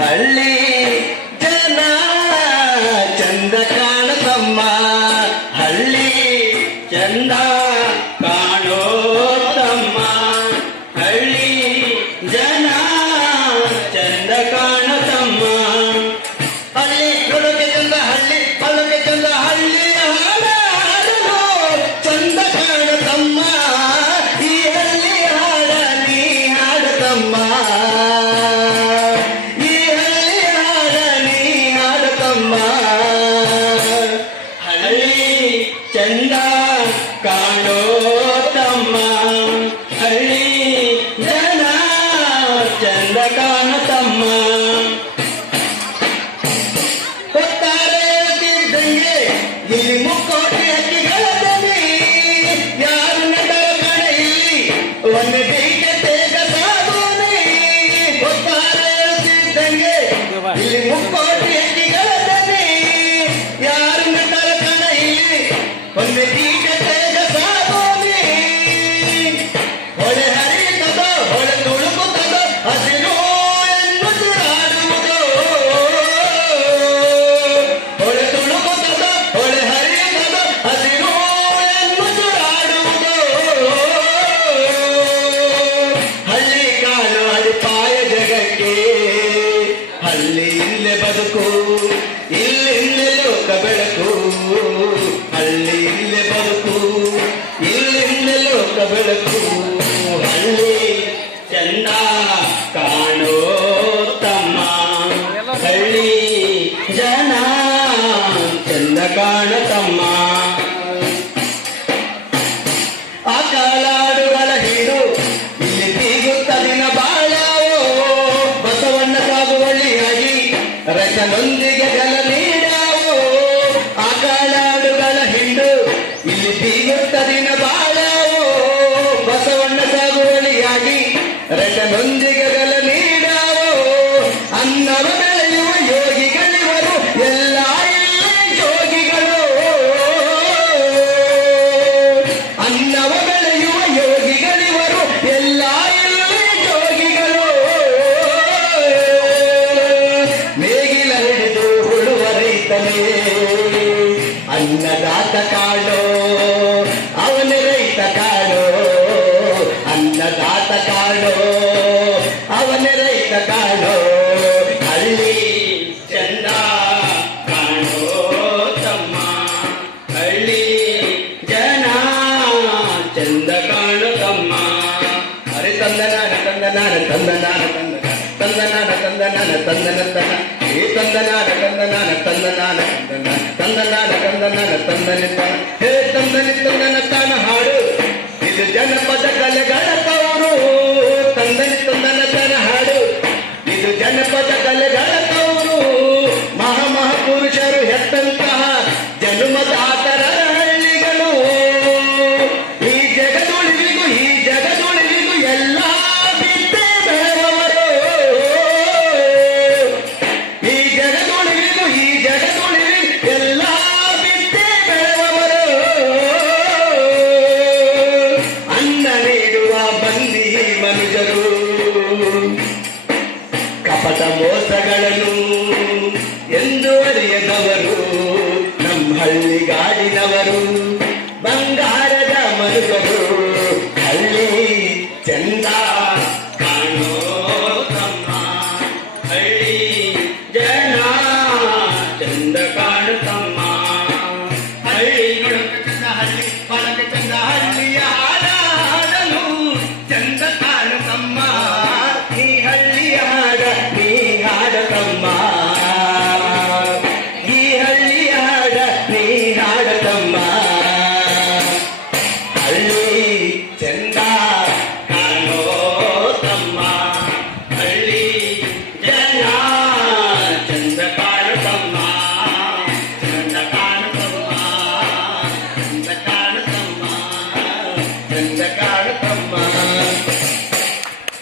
ಹಳ್ಳಿ ಜನ ಚಂದ ಕಾಣತಮ್ಮ ಹಳ್ಳಿ ಚಂದ ಕಾಣೋ ಹಳ್ಳಿ ಜನ ಚಂದ ಕಾಣತಮ್ಮ ಹಳ್ಳಿ ಹುಡುಗ ಚಂದ, ಹಳ್ಳಿ ಹಳ್ಳಿಗೆ ಚಂದ, ಹಳ್ಳಿ. ಚಂದ ಹಳ್ಳಿ ಇಲ್ಲೇ ಬದುಕು ಇಲ್ಲಿಂದಲೇ ಲೋಕ ಬೆಳಕು ಹಳ್ಳಿ ರಸನೊಂದಿಗೆ ಜಲ ನೀಡಾವೋ? ಆ ಕಾಲಾಡುಗಳ ಹಿಂಡು ಇಲ್ಲಿ ಬೀಗುತ್ತದಿನ ಬಾಳಾವು? ಬಸವಣ್ಣ ಸಾಗುವಳಿಯಾಗಿ ರಸನೊಂದಿಗೆ ಜಲ ನೀಡಾವೋ? ಅನ್ನವ ಬೆಳೆಯುವ ರೈತನೇ ಅನ್ನದಾತ ಕಾಣೋ ಅವನೇ ರೈತ ಕಾಣೋ ಅನ್ನದಾತ ಕಾಣೋ ಅವನೇ ರೈತ ಕಾಣೋ ಹಳ್ಳಿ ಚಂದ ಕಾಣೋ ತಮ್ಮ ಹಳ್ಳಿ ಜನ ಚಂದ ಕಾಣು ತಮ್ಮ ಅರೆ ತಂದನಾನ ತಂದನಾನ ತಂದನಾನ ತಂದನಾನ ತಂದನಾನ ತಂದನ ತನ ಹೇ ತಂದನಾನ ತಂದನಾನ ತಂದನಾನ ತಂದನಾನ ತಂದನಾನ ತಂದನಾನ ತಂದನ ತನ ಹೇ ತಂದನಿ ತಂದನ ತಾನ ಹಾಡು ಇದು ಜನಪದ ಕಲೆಗಳ ತವರು ತಂದನಿ ತಂದನ ತನ ಹಾಡು ಇದು ಜನಪದ ಕಲೆಗಳ ಮನುಜರು ಕಪಟ ಮೋಸಗಳನ್ನು ಎಂದು ಅರಿಯದವರು ನಮ್ಮ ಹಳ್ಳಿಗಾಡಿನವರು ಬಂಗಾರದ ಮನುಷ್ಯರು